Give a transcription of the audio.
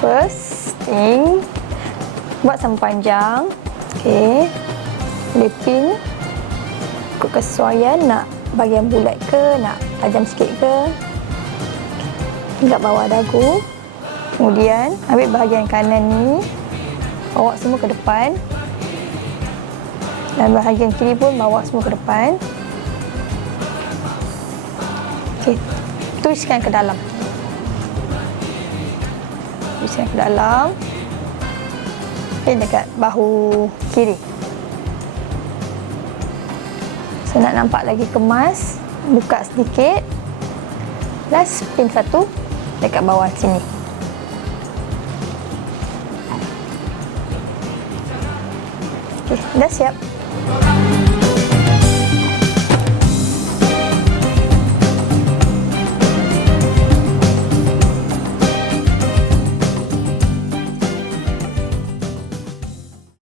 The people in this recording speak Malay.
First thing, buat sama panjang. Okey. Boleh pin. Ikut kesesuaian, nak bahagian bulat ke, nak tajam sikit ke. Hingga bawah dagu. Kemudian ambil bahagian kanan ni, bawa semua ke depan. Dan bahagian kiri pun bawa semua ke depan. Okey, tuliskan ke dalam. Tuliskan ke dalam. Pin dekat bahu kiri. So, nak nampak lagi kemas, buka sedikit. Last pin satu dekat bawah sini. Okey, dah siap.